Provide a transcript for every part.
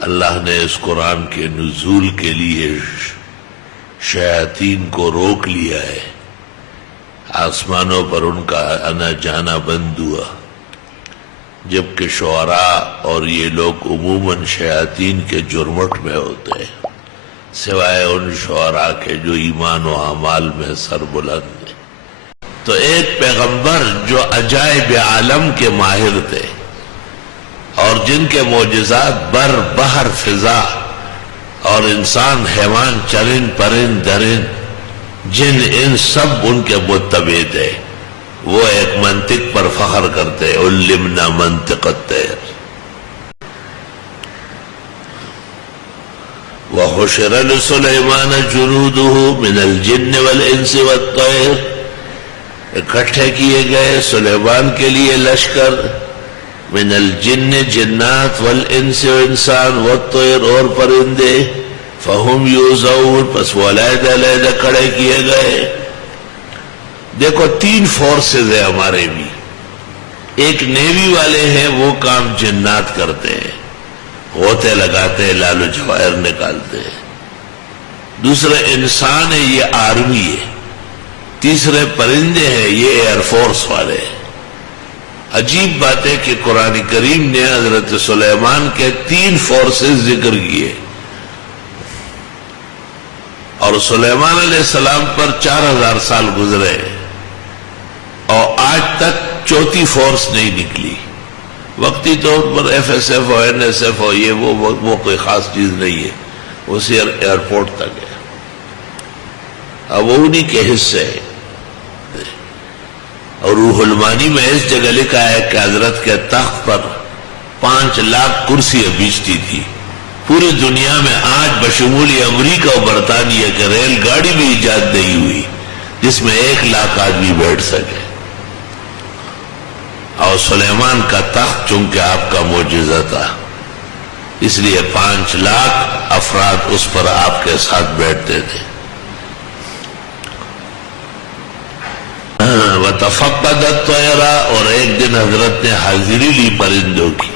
اللہ نے اس قرآن کے نزول کے لیے شیاطین کو روک لیا ہے، آسمانوں پر ان کا آنا جانا بند ہوا، جبکہ شعراء اور یہ لوگ عموماً شیاطین کے جرمٹ میں ہوتے ہیں، سوائے ان شعراء کے جو ایمان و اعمال میں سربلند ہیں۔ تو ایک پیغمبر جو عجائب عالم کے ماہر تھے اور جن کے معجزات بر بحر فضا اور انسان حیوان چرند پرند درند جن ان سب ان کے متبع تھے، وہ ایک منطق پر فخر کرتے، علمنا منطق الطیر۔ وحشر لسلیمان جنودہ من الجن والانس والطیر، اکٹھے کیے گئے سلیمان کے لیے لشکر من الجن جنات والانس انسان والطیر اور پرندے، فہم یوزعون پس وہ علیحدہ علیحدہ کھڑے کیے گئے۔ دیکھو تین فورسز ہیں ہمارے بھی، ایک نیوی والے ہیں وہ کام جنات کرتے ہیں، غوطے لگاتے ہیں، لال و جواہر نکالتے ہیں، دوسرے انسان ہے یہ آرمی ہے، تیسرے پرندے ہیں یہ ایئر فورس والے ہیں۔ عجیب بات ہے کہ قرآن کریم نے حضرت سلیمان کے تین فورسز ذکر کیے اور سلیمان علیہ السلام پر 4000 سال گزرے اور آج تک چوتھی فورس نہیں نکلی۔ وقتی طور پر ایف ایس ایف ہو، این ایس ایف ہو، یہ وہ کوئی خاص چیز نہیں ہے، اسی ایئرپورٹ تک ہے، اب وہ انہی کے حصے ہیں۔ اور روح المانی میں اس جگہ لکھا ہے کہ حضرت کے تخت پر 5 لاکھ کرسیاں بیچتی تھی۔ پوری دنیا میں آج بشمول امریکہ اور برطانیہ کے ریل گاڑی بھی ایجاد نہیں ہوئی جس میں 1 لاکھ آدمی بیٹھ سکے، اور سلیمان کا تخت چونکہ آپ کا معجزہ تھا اس لیے 5 لاکھ افراد اس پر آپ کے ساتھ بیٹھتے تھے۔ وَتَفَقَّدَ الطَّيْرَ، اور ایک دن حضرت نے حاضری لی پرندوں کی۔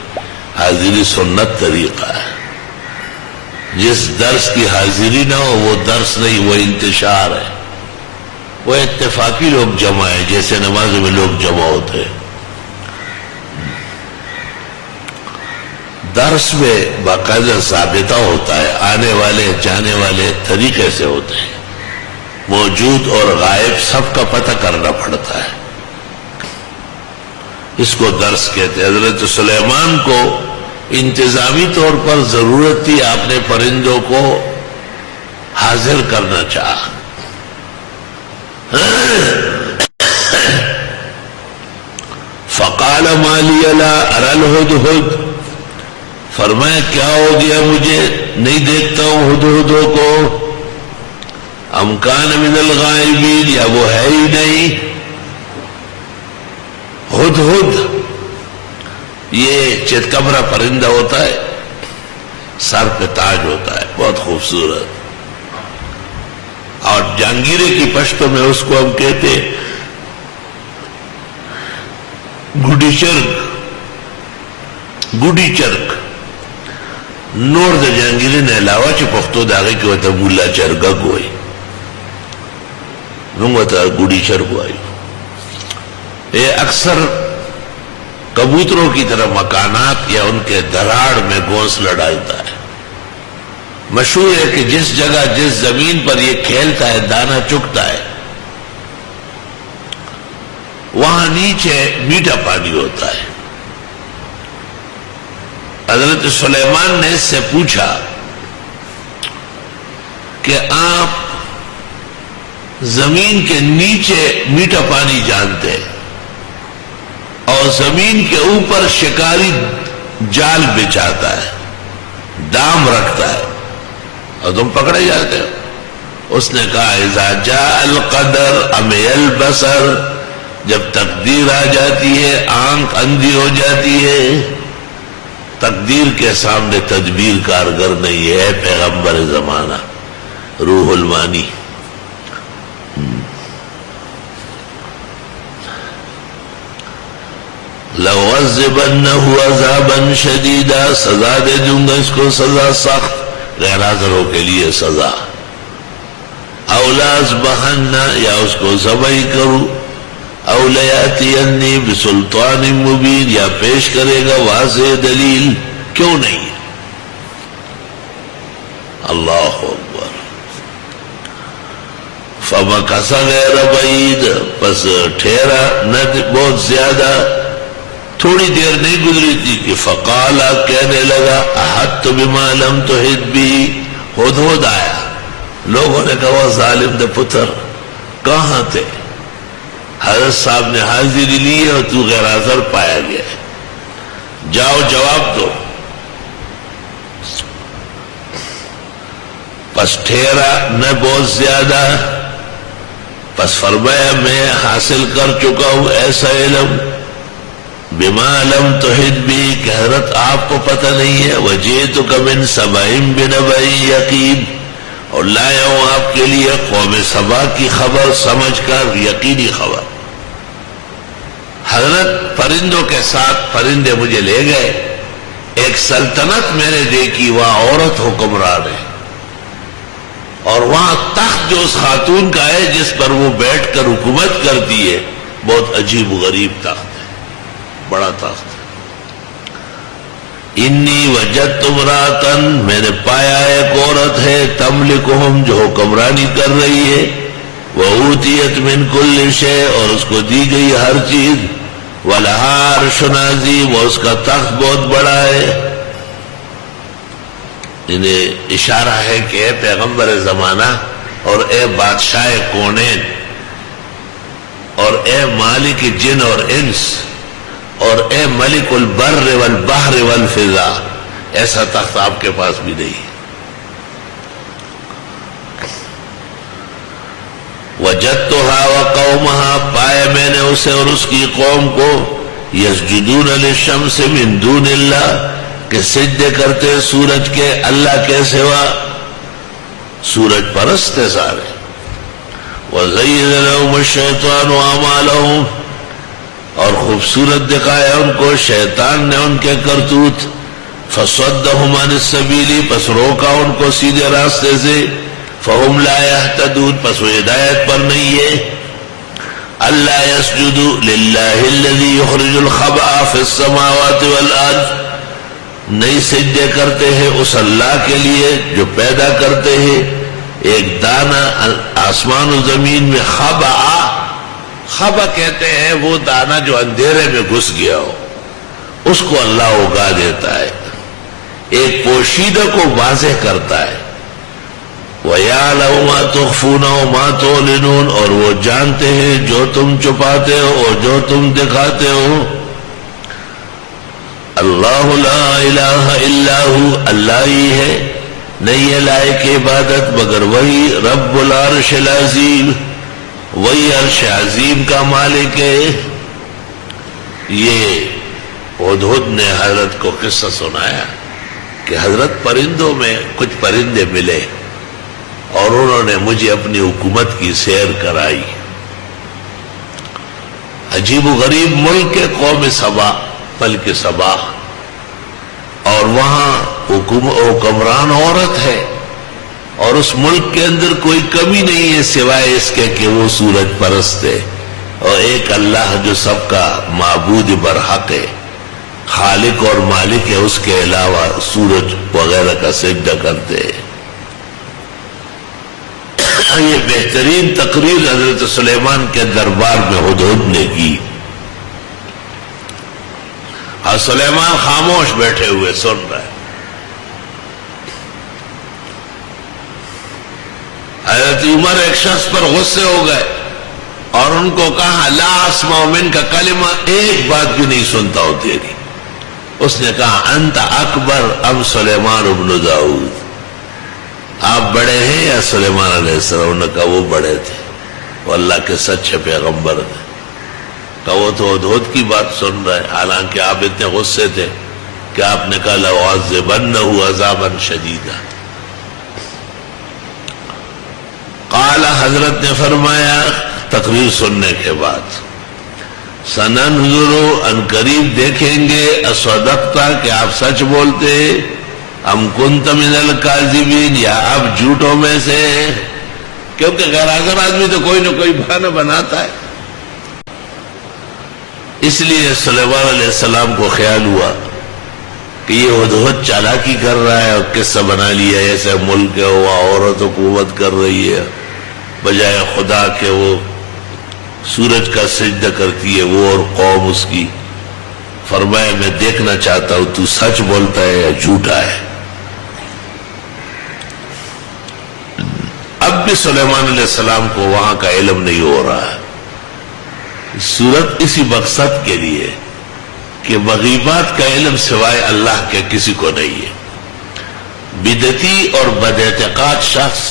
حاضری سنت طریقہ ہے، جس درس کی حاضری نہ ہو وہ درس نہیں، وہ انتشار ہے، وہ اتفاقی لوگ جمع ہے، جیسے نماز میں لوگ جمع ہوتے ہیں۔ درس میں باقاعدہ ضابطہ ہوتا ہے، آنے والے جانے والے طریقے سے ہوتے ہیں، موجود اور غائب سب کا پتہ کرنا پڑتا ہے، اس کو درس کہتے ہیں۔ حضرت سلیمان کو انتظامی طور پر ضرورت تھی، آپ نے پرندوں کو حاضر کرنا چاہا۔ فقال ما لی لا اری الہدہد، فرمایا کیا ہو گیا مجھے نہیں دیکھتا ہوں ہدہدوں کو، ام کان من الغائبین، یا وہ ہے ہی نہیں۔ ہدہد یہ چتکبرا پرندہ ہوتا ہے، سر پہ تاج ہوتا ہے، بہت خوبصورت، اور جہانگیرے کی پشتوں میں اس کو ہم کہتے گڈی چرک، گڈی چرک نور د جہانگیرے نے علاوہ چی پختو داغے کی ہوتا مولا چرگا کوئی نونگتا گڈی چرک آئی۔ یہ اکثر کبوتروں کی طرح مکانات یا ان کے دراڑ میں گھونسلہ ڈالتا ہے۔ مشہور ہے کہ جس جگہ جس زمین پر یہ کھیلتا ہے دانا چکتا ہے، وہاں نیچے میٹھا پانی ہوتا ہے۔ حضرت سلیمان نے اس سے پوچھا کہ آپ زمین کے نیچے میٹھا پانی جانتے ہیں اور زمین کے اوپر شکاری جال بچھاتا ہے، دام رکھتا ہے اور تم پکڑے جاتے ہو۔ اس نے کہا اذا جاء القدر عمی البصر، جب تقدیر آ جاتی ہے آنکھ اندھی ہو جاتی ہے۔ تقدیر کے سامنے تدبیر کارگر نہیں ہے، پیغمبر زمانہ روح المانی۔ لَأُعَذِّبَنَّهُ عَذَابًا شَدِيدًا، سزا دے دوں گا اس کو سزا سخت، غیر حاضروں کے لیے سزا. اَوْ لَأَذْبَحَنَّ، یا اس کو ذبح کروں، اَوْ لَيَأْتِيَنِّي بِسُلْطَانٍ مُبِينٍ، یا پیش کرے گا واضح دلیل. کیوں نہیں؟ اللہ اکبر. فَمَكَثَ غَيْرَ بَعِيدٍ، پس ٹھہرا نہ بہت زیادہ، تھوڑی دیر نہیں گزری تھی کہ فقال، کہنے لگا احطت بما لم تحط به، ہدہد آیا. لوگوں نے کہا وہ ظالم دے پتر کہاں تھے؟ حضرت صاحب نے حاضری لی ہے اور تو غیر حاضر پایا گیا، جاؤ جواب دو. پس ٹھہرا نہ بہت زیادہ، پس فرمایا میں حاصل کر چکا ہوں ایسا علم بما لم تحط به کہ حضرت آپ کو پتہ نہیں ہے. وجئتک من سبأ بنبأ یقین، اور لایا ہوں آپ کے لیے قوم سبا کی خبر سمجھ کر یقینی خبر. حضرت پرندوں کے ساتھ پرندے مجھے لے گئے، ایک سلطنت میں نے دیکھی، وہاں عورت حکمران ہے، اور وہاں تخت جو اس خاتون کا ہے جس پر وہ بیٹھ کر حکومت کرتی ہے، بہت عجیب و غریب تخت ہے، بڑا تخت ہے. انی وجدت امرأۃ، میں نے پایا ایک عورت ہے، تملکہم، جو حکمرانی کر رہی ہے، وأوتیت من کل شیء، اور اس کو دی گئی ہر چیز، ولہا عرش عظیم، اور اس کا تخت بہت بڑا ہے. انہیں اشارہ ہے کہ اے پیغمبر زمانہ، اور اے بادشاہ کونین، اور اے مالک جن اور انس، اور اے ملک البر والبحر والفضا، ایسا تخت آپ کے پاس بھی نہیں. وجدتها وقومها، پائے میں نے اسے اور اس کی قوم کو، یسجدون للشمس من دون اللہ، کہ سجدے کرتے سورج کے اللہ کے سوا، سورج پرست ہے سارے. وزین لهم الشیطان اعمالهم، اور خوبصورت دکھایا ان کو شیطان نے ان کے کرتوت. فصدهم عن السبیل، پس روکا ان کو سیدھے راستے سے. فهم لا يهتدون، پس وہ ہدایت پر نہیں ہے. الا يسجدوا للہ الذي يخرج الخبأ في السماوات والارض، نہیں سجدے کرتے ہیں اس اللہ کے لیے جو پیدا کرتے ہیں ایک دانہ آسمان و زمین میں. خبا کہتے ہیں وہ دانہ جو اندھیرے میں گھس گیا ہو، اس کو اللہ اگا دیتا ہے، ایک پوشیدہ کو واضح کرتا ہے. وَيَعْلَمُ مَا تُخْفُونَ وَمَا تُعْلِنُونَ، اور وہ جانتے ہیں جو تم چھپاتے ہو اور جو تم دکھاتے ہو. اللہ لا الہ الا ہو، اللہ ہی ہے، نہیں ہے لائق عبادت مگر وہی. رب العرش العظیم، وہی عرش عظیم کا مالک ہے. یہ ہدہد نے حضرت کو قصہ سنایا کہ حضرت پرندوں میں کچھ پرندے ملے اور انہوں نے مجھے اپنی حکومت کی سیر کرائی. عجیب و غریب ملک ہے قوم سبا، ملک سبا، اور وہاں حکمران عورت ہے، اور اس ملک کے اندر کوئی کمی نہیں ہے سوائے اس کے کہ وہ سورج پرست ہے، اور ایک اللہ جو سب کا معبود برحق ہے، خالق اور مالک ہے، اس کے علاوہ سورج وغیرہ کا سجدہ کرتے ہیں. یہ بہترین تقریر حضرت سلیمان کے دربار میں ہدہد نے کی، اور سلیمان خاموش بیٹھے ہوئے سن رہے. حضرت عمر ایک شخص پر غصے ہو گئے اور ان کو کہا لا اسمع منک کلمہ، ایک بات بھی نہیں سنتا ہوں تیری. اس نے کہا انت اکبر ام سلیمان ابن داؤد، آپ بڑے ہیں یا سلیمان علیہ السلام؟ نے کہا وہ بڑے تھے، وہ اللہ کے سچے پیغمبر تھے. کہا وہ تو ہدہد کی بات سن رہے، حالانکہ آپ اتنے غصے تھے کہ آپ نے کہا لأعذبنہ عذابا شدیدا. قال، حضرت نے فرمایا تقریر سننے کے بعد، سننظر ان قریب دیکھیں گے اصدقتا کہ آپ سچ بولتے ام کنت من الکاذبین یا آپ جھوٹوں میں سے. کیونکہ غیر حاضر آدمی تو کوئی نہ کوئی بہانہ بناتا ہے. اس لیے سلیمان علیہ السلام کو خیال ہوا کہ یہ ہدہد چالاکی کر رہا ہے اور قصہ بنا لیا ایسے ملک ہے وہ عورت حکومت کر رہی ہے بجائے خدا کہ وہ سورج کا سجدہ کرتی ہے وہ اور قوم اس کی. فرمایا میں دیکھنا چاہتا ہوں تو سچ بولتا ہے یا جھوٹا ہے. اب بھی سلیمان علیہ السلام کو وہاں کا علم نہیں ہو رہا ہے. سورت اسی مقصد کے لیے کہ مغیبات کا علم سوائے اللہ کے کسی کو نہیں ہے. بدعتی اور بد اعتقاد شخص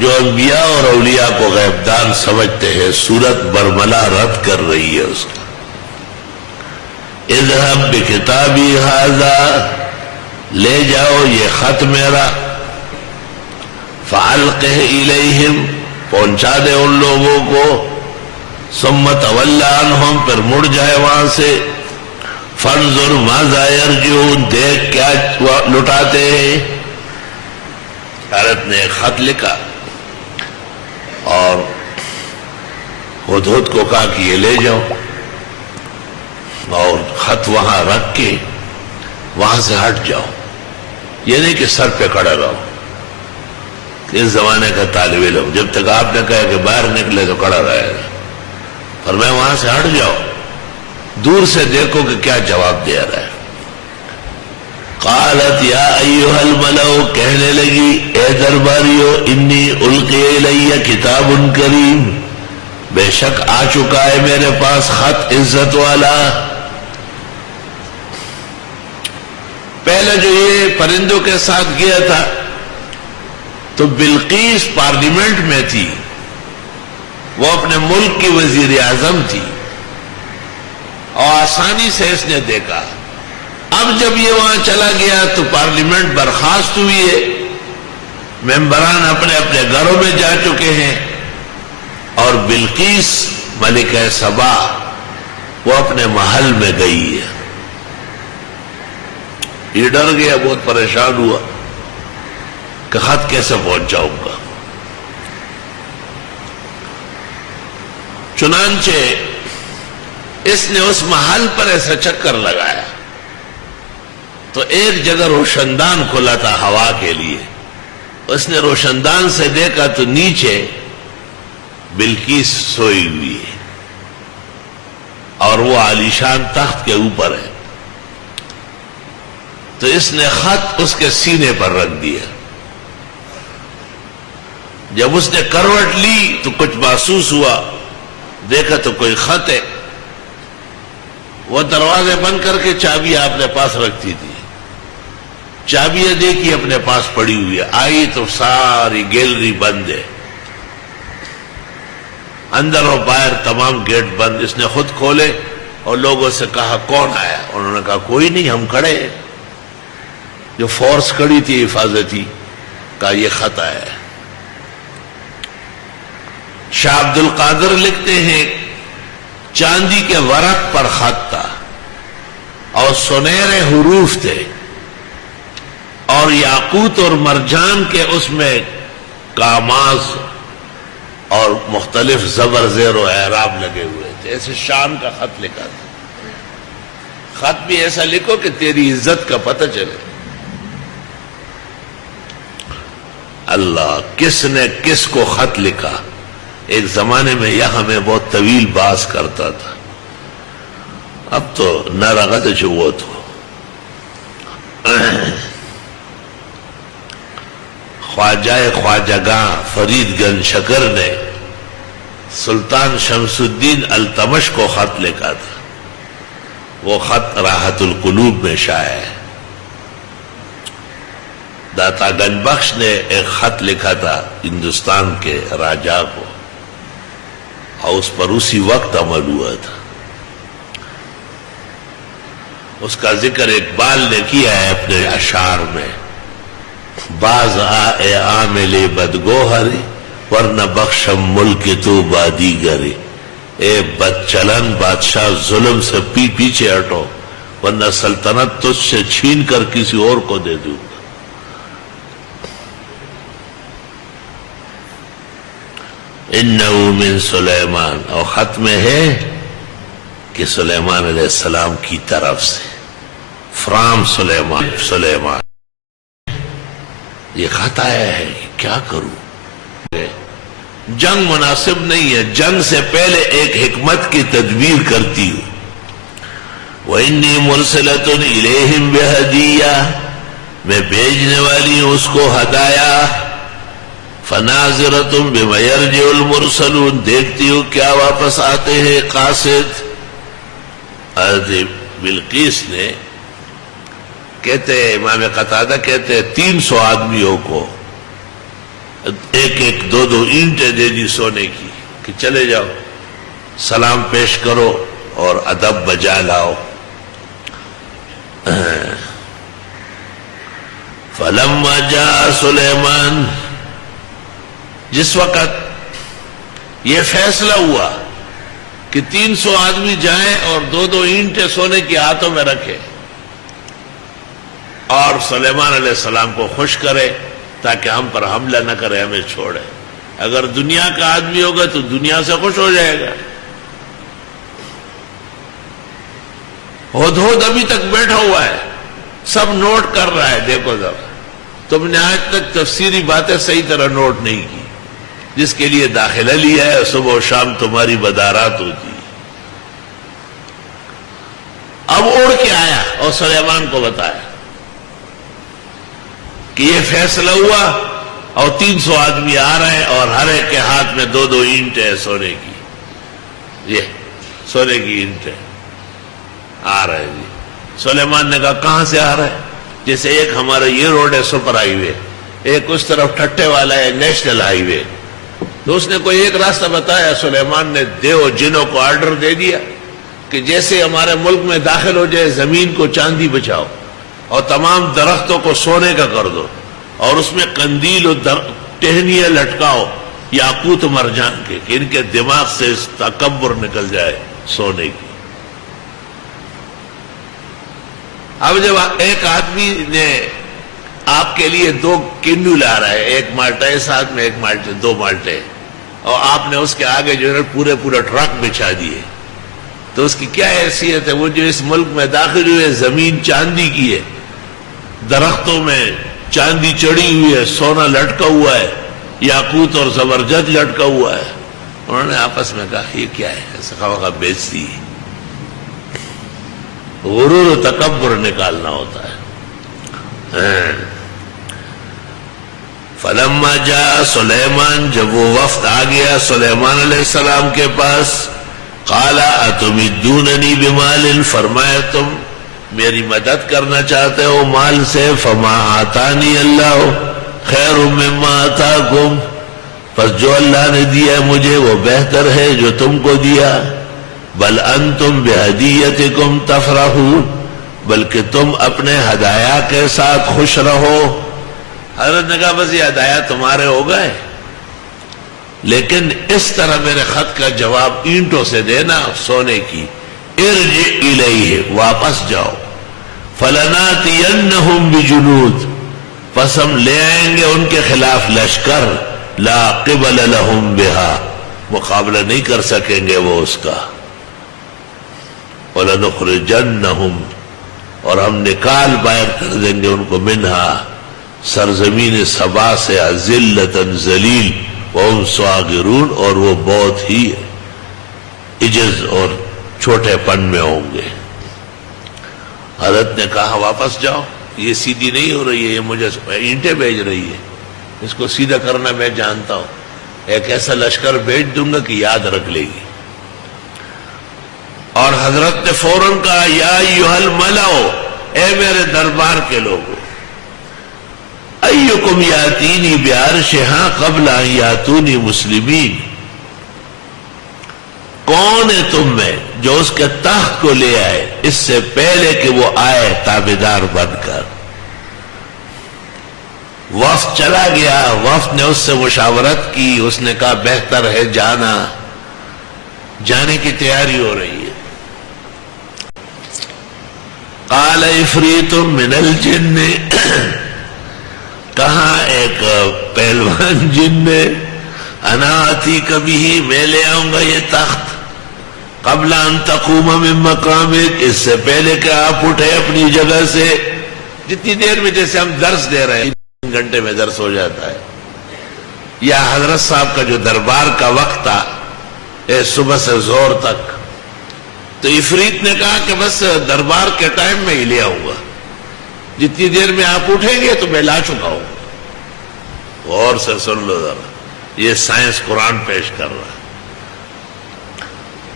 جو انبیاء اور اولیاء کو غیب دان سمجھتے ہیں سورت برملا رد کر رہی ہے اس کا. اذهب بکتابی ھذا لے جاؤ یہ خط میرا فالقہ الیہم پہنچا دے ان لوگوں کو ثم تولی عنہم پھر مڑ جائے وہاں سے فانظر ماذا یرجعون دیکھ کیا لٹاتے ہیں. حضرت نے ایک خط لکھا اور ہدہد کو کہا کہ یہ لے جاؤ اور خط وہاں رکھ کے وہاں سے ہٹ جاؤ. یہ نہیں کہ سر پہ کھڑا رہو. اس زمانے کا طالب علم جب تک آپ نے کہا کہ باہر نکلے تو کھڑا رہے گا. اور میں وہاں سے ہٹ جاؤ دور سے دیکھو کہ کیا جواب دے رہا ہے. قالت یا ایھا الملأ کہنے لگی اے درباریو انی القی الی کتاب کریم بے شک آ چکا ہے میرے پاس خط عزت والا. پہلے جو یہ پرندوں کے ساتھ گیا تھا تو بلقیس پارلیمنٹ میں تھی وہ اپنے ملک کی وزیر اعظم تھی اور آسانی سے اس نے دیکھا. اب جب یہ وہاں چلا گیا تو پارلیمنٹ برخاست ہوئی ہے ممبران اپنے اپنے گھروں میں جا چکے ہیں اور بلقیس ملکہ سبا وہ اپنے محل میں گئی ہے. یہ ڈر گیا بہت پریشان ہوا کہ خط کیسے پہنچاؤں گا. چنانچہ اس نے اس محل پر ایسا چکر لگایا تو ایک جگہ روشندان کھلا تھا ہوا کے لیے. اس نے روشندان سے دیکھا تو نیچے بلقیس سوئی ہوئی ہے اور وہ عالیشان تخت کے اوپر ہے. تو اس نے خط اس کے سینے پر رکھ دیا. جب اس نے کروٹ لی تو کچھ محسوس ہوا دیکھا تو کوئی خط ہے. وہ دروازے بند کر کے چابی آپ نے پاس رکھتی تھی چابیاں دیکھی اپنے پاس پڑی ہوئی ہے. آئی تو ساری گیلری بند ہے اندر اور باہر تمام گیٹ بند. اس نے خود کھولے اور لوگوں سے کہا کون آیا. انہوں نے کہا کوئی نہیں ہم کھڑے ہیں. جو فورس کھڑی تھی حفاظتی کہا یہ خط آیا ہے. شاہ عبد القادر لکھتے ہیں چاندی کے ورق پر خط تھا اور سنہرے حروف تھے اور یاقوت اور مرجان کے اس میں کاماز اور مختلف زبر زیر و اعراب لگے ہوئے تھے. ایسے شان کا خط لکھا تھا. خط بھی ایسا لکھو کہ تیری عزت کا پتہ چلے. اللہ کس نے کس کو خط لکھا. ایک زمانے میں یہاں میں بہت طویل بحث کرتا تھا. اب تو نہ رغت جو تو خواجہ خواجگاں فرید گنج شکر نے سلطان شمس الدین التمش کو خط لکھا تھا. وہ خط راحت القلوب میں شائع ہے. داتا گنج بخش نے ایک خط لکھا تھا ہندوستان کے راجا کو اور اس پر اسی وقت عمل ہوا تھا. اس کا ذکر اقبال نے کیا ہے اپنے اشعار میں. باز آئے عامل بدگوہری ورنہ بخشم ملک تو بادی گری اے بدچلن بادشاہ، ظلم سے پیچھے ہٹو ورنہ سلطنت تجھ سے چھین کر کسی اور کو دے دوں گا۔ انہو من سلیمان، اور خط میں ہے کہ سلیمان علیہ السلام کی طرف سے، فرام سلیمان یہ خط آیا ہے، کیا کروں؟ جنگ مناسب نہیں ہے، جنگ سے پہلے ایک حکمت کی تدبیر کرتی ہوں۔ وَإِنِّي مُرْسِلَةٌ إِلَيْهِمْ بِهَدِيَّةٍ، میں بھیجنے والی ہوں اس کو ہدایہ۔ فَنَاظِرَةٌ بِمَا يَرْجِعُ الْمُرْسَلُونَ، دیکھتی ہوں کیا واپس آتے ہیں قاصد۔ حضرت بلقیس نے کہتے ہیں، امام قتادہ کہتے ہیں 300 آدمیوں کو ایک دو اینٹیں دے دی سونے کی کہ چلے جاؤ، سلام پیش کرو اور ادب بجا لاؤ۔ فلما جاء سلیمان، جس وقت یہ فیصلہ ہوا کہ 300 آدمی جائیں اور 2 اینٹیں سونے کی ہاتھوں میں رکھے اور سلیمان علیہ السلام کو خوش کرے تاکہ ہم پر حملہ نہ کرے، ہمیں چھوڑے۔ اگر دنیا کا آدمی ہوگا تو دنیا سے خوش ہو جائے گا۔ ہدہد ابھی تک بیٹھا ہوا ہے، سب نوٹ کر رہا ہے، دیکھو ذرا، تم نے آج تک تفسیری باتیں صحیح طرح نوٹ نہیں کی، جس کے لیے داخلہ لیا ہے صبح و شام تمہاری بدارات ہوتی ہے۔ اب اڑ کے آیا اور سلیمان کو بتایا کہ یہ فیصلہ ہوا اور 300 آدمی آ رہے ہیں اور ہر ایک کے ہاتھ میں 2 اینٹیں سونے کی، یہ سونے کی اینٹیں آ رہے ہیں۔ سلیمان نے کہا کہاں سے آ رہے ہیں؟ جیسے ایک ہمارا یہ روڈ ہے سپر ہائی وے، ایک اس طرف ٹھٹے والا ہے نیشنل ہائی وے، تو اس نے کوئی ایک راستہ بتایا۔ سلیمان نے دیو جنوں کو آرڈر دے دیا کہ جیسے ہمارے ملک میں داخل ہو جائے زمین کو چاندی بچاؤ اور تمام درختوں کو سونے کا کر دو اور اس میں قندیل و ٹہنیاں لٹکاؤ یاقوت مرجان کے، کہ ان کے دماغ سے اس تکبر نکل جائے سونے کی۔ اب جب ایک آدمی نے آپ کے لیے 2 کنو لا رہا ہے، ایک مالٹا ہے ساتھ میں، ایک مالٹے 2 مالٹے، اور آپ نے اس کے آگے جو ہے پورے ٹرک بچھا دیے، تو اس کی کیا حیثیت ہے؟ وہ جو اس ملک میں داخل ہوئے، زمین چاندی کی ہے، درختوں میں چاندی چڑھی ہوئی ہے، سونا لٹکا ہوا ہے، یاقوت اور زبرجد لٹکا ہوا ہے۔ انہوں نے آپس میں کہا یہ کیا ہے؟ ایسا خواہ بیچتی ہے، غرور و تکبر نکالنا ہوتا ہے۔ فلما جاء سلیمان، جب وہ وفد آ گیا سلیمان علیہ السلام کے پاس، قال اتمدوننی بمال، فرمایا تم میری مدد کرنا چاہتے ہو مال سے، فما آتانی اللہ خیر مما آتاکم، پس جو اللہ نے دیا مجھے وہ بہتر ہے جو تم کو دیا، بل انتم بہدیتکم تفرحون، بلکہ تم اپنے ہدایہ کے ساتھ خوش رہو۔ حضرت نے کہا بس یہ ہدایہ تمہارے ہو گئے، لیکن اس طرح میرے خط کا جواب اینٹوں سے دینا سونے کی، ارجع الیہ، واپس جاؤ، فلناتینہم بجنود، پس ہم لے آئیں گے ان کے خلاف لشکر، لا قبل لہم بہا، مقابلہ نہیں کر سکیں گے وہ اس کا، وَلَنُخْرِجَنَّهُمْ، اور ہم نکال باہر کر دیں گے ان کو، منہا، سرزمین سبا سے، ذلۃ ذلیل، وَهُمْ صَاغِرُونَ، اور وہ بہت ہی عجز اور چھوٹے پن میں ہوں گے۔ حضرت نے کہا واپس جاؤ، یہ سیدھی نہیں ہو رہی ہے، یہ مجھے اینٹیں بھیج رہی ہے، اس کو سیدھا کرنا میں جانتا ہوں، ایک ایسا لشکر بھیج دوں گا کہ یاد رکھ لے گی۔ اور حضرت نے فوراً کہا یا ایھا الملأ، اے میرے دربار کے لوگوں، ایکم یاتینی بعرشہا قبل ان یاتونی مسلمین، کون ہے تم میں جو اس کے تخت کو لے آئے اس سے پہلے کہ وہ آئے تابعدار بن کر۔ وفد چلا گیا، وفد نے اس سے مشاورت کی، اس نے کہا بہتر ہے جانا، جانے کی تیاری ہو رہی ہے. قال عفریت من الجن، کہا ایک پہلوان جن نے، انا آتیک بہ، میں لے آؤں گا یہ تخت، قبل ان تقوم من مقامک، اس سے پہلے کہ آپ اٹھے اپنی جگہ سے. جتنی دیر میں جیسے ہم درس دے رہے ہیں 3 گھنٹے میں درس ہو جاتا ہے، یا حضرت صاحب کا جو دربار کا وقت تھا صبح سے زور تک، تو عفریت نے کہا کہ بس دربار کے ٹائم میں ہی لے آؤں گا، جتنی دیر میں آپ اٹھیں گے تو میں لا چکا ہوں. غور سے سن لو ذرا، یہ سائنس قرآن پیش کر رہا ہے.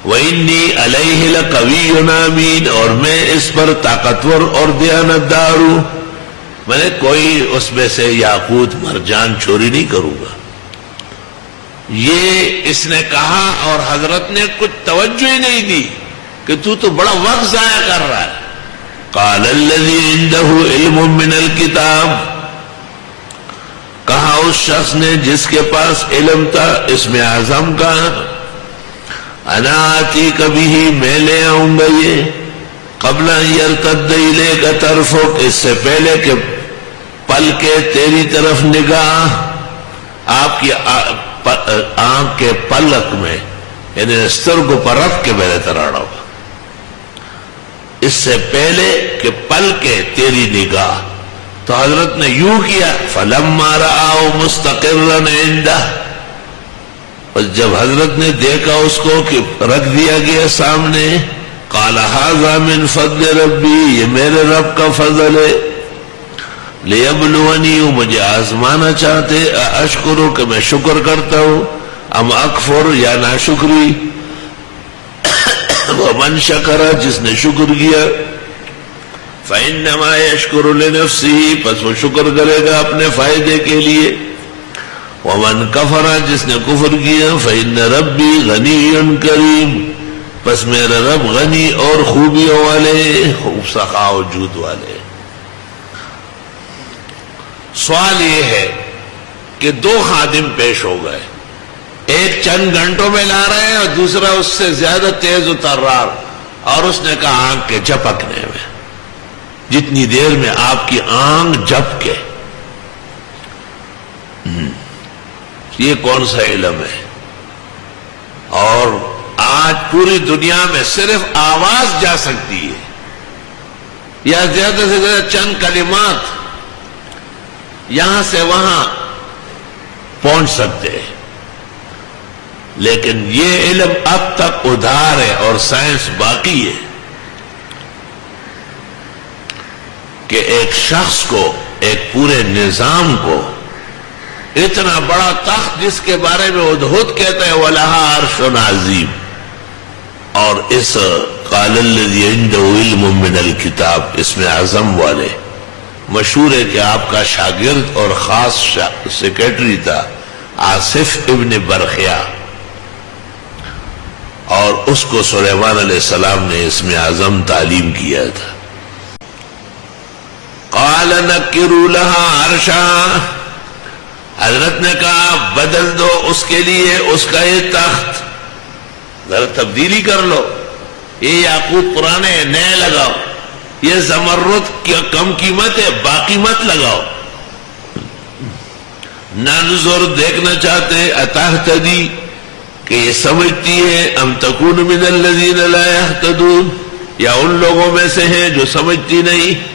وَإِنِّي عَلَيْهِ لَقَوِيٌّ أَمِينٌ، اور میں اس پر طاقتور اور دیانتدار ہوں، میں نے کوئی اس میں سے یاقوت مرجان چوری نہیں کروں گا. یہ اس نے کہا اور حضرت نے کچھ توجہ ہی نہیں دی کہ تو بڑا وقت ضائع کر رہا ہے. قال الذي عنده علم من الكتاب، کہا اس شخص نے جس کے پاس علم تھا اسم اعظم کا، انا آتیک بہ، میں لے آؤں گا یہ، قبل ان یرتد الیک طرفک، اس سے پہلے کہ پل کے تیری طرف نگاہ، آپ کی آنکھ کے پلک میں، یعنی سترگو پر رکھ کے میرے طرح رہا، اس سے پہلے کہ پل کے تیری نگاہ. تو حضرت نے یوں کیا، فلما رآہ مستقرا عنده، اور جب حضرت نے دیکھا اس کو کہ رکھ دیا گیا سامنے، قال ھذا من فضل ربی، یہ میرے رب کا فضل ہے، لیبلونی، مجھے آزمانا چاہتے، اشکر، کہ میں شکر کرتا ہوں، ام اکفر، یا ناشکری. ومن شکر، جس نے شکر کیا، فإنما يشکر لنفسه، پس وہ شکر کرے گا اپنے فائدے کے لیے. ومن کفر، جس نے کفر کیا، فإن ربی غنی کریم، پس میرا رب غنی اور خوبیوں والے، خوب سخا و جود والے. سوال یہ ہے کہ 2 خادم پیش ہو گئے، ایک چند گھنٹوں میں لا رہے ہیں اور دوسرا اس سے زیادہ تیز و ترار، اور اس نے کہا آنکھ کے جھپکنے میں، جتنی دیر میں آپ کی آنکھ جھپکے. یہ کون سا علم ہے؟ اور آج پوری دنیا میں صرف آواز جا سکتی ہے، یا زیادہ سے زیادہ چند کلمات یہاں سے وہاں پہنچ سکتے ہیں، لیکن یہ علم اب تک ادھار ہے اور سائنس باقی ہے کہ ایک شخص کو، ایک پورے نظام کو، اتنا بڑا تخت جس کے بارے میں ہدہد کہتا ہے وَلَهَا عَرْشٌ عَظِيمٌ، اور اس قال الذی عنده علم من الکتاب، اس میں اعظم والے، مشہور ہے کہ آپ کا شاگرد اور خاص سیکرٹری تھا آصف ابن برخیا، اور اس کو سلیمان علیہ السلام نے اس میں اعظم تعلیم کیا تھا. قال نکروا لها عرشا، حضرت نے کہا بدل دو اس کے لیے اس کا یہ تخت، ذرا تبدیلی کر لو، یہ یاقوت پرانے نئے لگاؤ، یہ زمرد کیا کم قیمت ہے باقی مت لگاؤ. ننظر، دیکھنا چاہتے، اتہتدی، کہ یہ سمجھتی ہے، ام تکون من الذین لا یہتدون، یا ان لوگوں میں سے ہیں جو سمجھتی نہیں.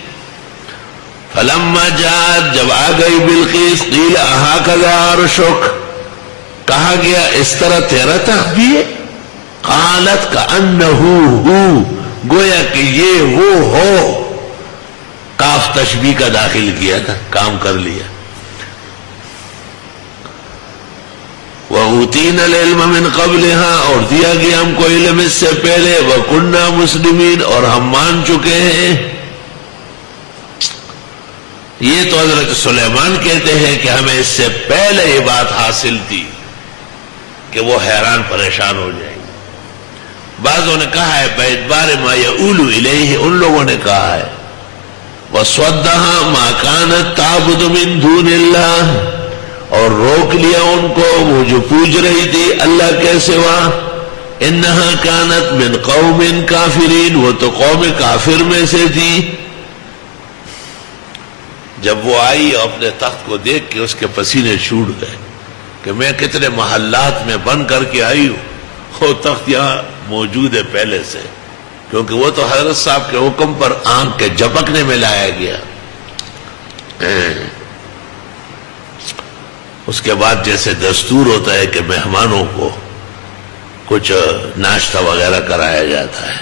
فلما جاءت، جب آ گئی بلقیس، قیل اہکذا عرشک، کہا گیا اس طرح تیرا تخت بھی ہے. قالت کأنہ ہو، گویا کہ یہ وہ ہو، کاف تشبیہ کا داخل کیا تھا، کام کر لیا. وَأُوتِينَا الْعِلْمَ مِنْ قَبْلِهَا، اور دیا گیا ہم کو علم اس سے پہلے، وَكُنَّا مُسْلِمِينَ، اور ہم مان چکے ہیں. یہ تو حضرت سلیمان کہتے ہیں کہ ہمیں اس سے پہلے یہ بات حاصل تھی کہ وہ حیران پریشان ہو جائیں گے. بعضوں نے کہا ہے بِإِدْبَارِ مَا يَؤُولُ إِلَيْهِ، ان لوگوں نے کہا ہے وَصَدَّهَا مَا كَانَتْ تَعْبُدُ مِن دُونِ اللَّهِ، اور روک لیا ان کو وہ جو پوج رہی تھی اللہ کے سوا. انہا کانت من قوم کافرین، وہ تو قوم کافر میں سے تھی. جب وہ آئی اور اپنے تخت کو دیکھ کے اس کے پسینے چھوٹ گئے کہ میں کتنے محلات میں بن کر کے آئی ہوں، وہ تخت یہاں موجود ہے پہلے سے، کیونکہ وہ تو حضرت صاحب کے حکم پر آنکھ کے جھپکنے میں لایا گیا. اس کے بعد جیسے دستور ہوتا ہے کہ مہمانوں کو کچھ ناشتہ وغیرہ کرایا جاتا ہے،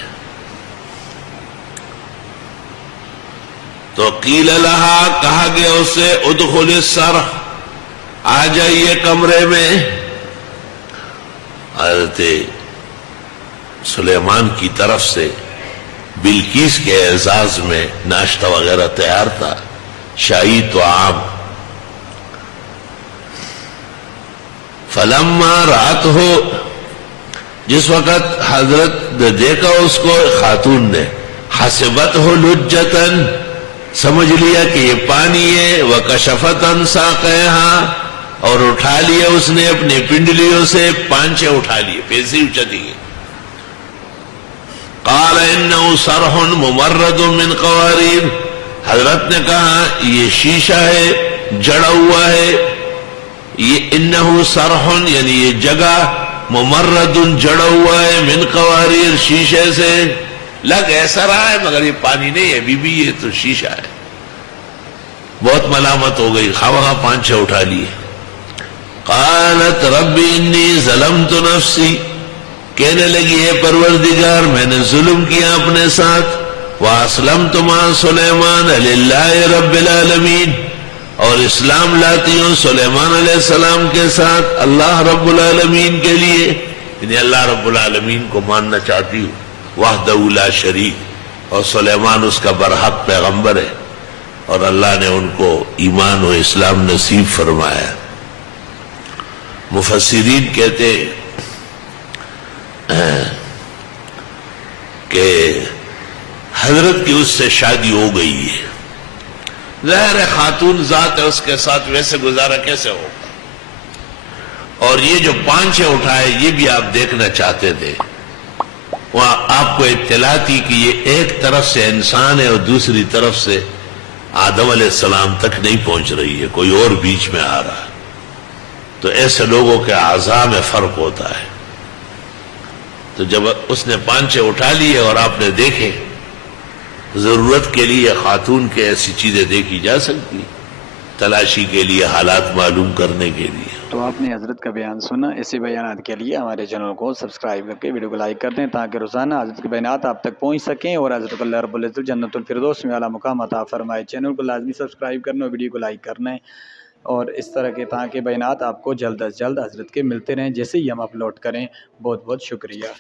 تو قیل لہا، کہا گیا اسے، ادخل الصرح، آ جائیے کمرے میں. حضرت سلیمان کی طرف سے بلقیس کے اعزاز میں ناشتہ وغیرہ تیار تھا، شاہی طعام. فلما رات ہو، جس وقت حضرت نے دیکھا اس کو، خاتون نے، حسبت ہو لجتن، سمجھ لیا کہ یہ پانی ہے، وکشفت عن ساقیہا، اور اٹھا لیا اس نے اپنی پنڈلیوں سے پانچے اٹھا لیے، پیسے اچھا دیے. قال انہ صرح ممرد من قواریر، حضرت نے کہا یہ شیشہ ہے، جڑا ہوا ہے. یہ انہ صرح یعنی یہ جگہ، ممرد جڑا ہوا ہے، من قواریر شیشے سے. لگ ایسا رہا ہے مگر یہ پانی نہیں ہے، بی بی یہ تو شیشہ ہے. بہت ملامت ہو گئی، خواہ پانچے اٹھا لیے. قالت رب انی ظلمت نفسی، کہنے لگی اے پروردگار میں نے ظلم کیا اپنے ساتھ. واسلمت مع سلیمان للہ رب العالمین، اور اسلام لاتی ہوں سلیمان علیہ السلام کے ساتھ اللہ رب العالمین کے لیے، یعنی اللہ رب العالمین کو ماننا چاہتی ہوں وحدہ لا شریک، اور سلیمان اس کا برحق پیغمبر ہے، اور اللہ نے ان کو ایمان و اسلام نصیب فرمایا. مفسرین کہتے کہ حضرت کی اس سے شادی ہو گئی ہے، ظاہر ہے خاتون ذات ہے، اس کے ساتھ ویسے گزارا کیسے ہوگا. اور یہ جو پانچے اٹھائے یہ بھی آپ دیکھنا چاہتے تھے، وہاں آپ کو اطلاع تھی کہ یہ ایک طرف سے انسان ہے اور دوسری طرف سے آدم علیہ السلام تک نہیں پہنچ رہی ہے، کوئی اور بیچ میں آ رہا ہے. تو ایسے لوگوں کے اعضاء میں فرق ہوتا ہے. تو جب اس نے پانچے اٹھا لیے اور آپ نے دیکھے، ضرورت کے لیے خاتون کے ایسی چیزیں دیکھی جا سکتی، تلاشی کے لیے، حالات معلوم کرنے کے لیے. تو آپ نے حضرت کا بیان سنا. ایسے بیانات کے لیے ہمارے چینل کو سبسکرائب کر کے ویڈیو کو لائک کر دیں تاکہ روزانہ حضرت کے بیانات آپ تک پہنچ سکیں اور حضرت اللہ رب العزت جنت الفردوس میں اعلیٰ مقام عطا فرمائے. چینل کو لازمی سبسکرائب کرنا، ویڈیو کو لائک کرنا ہے، اور اس طرح کے تاکہ بیانات آپ کو جلد از جلد حضرت کے ملتے رہیں جیسے ہی ہم اپلوڈ کریں. بہت بہت شکریہ.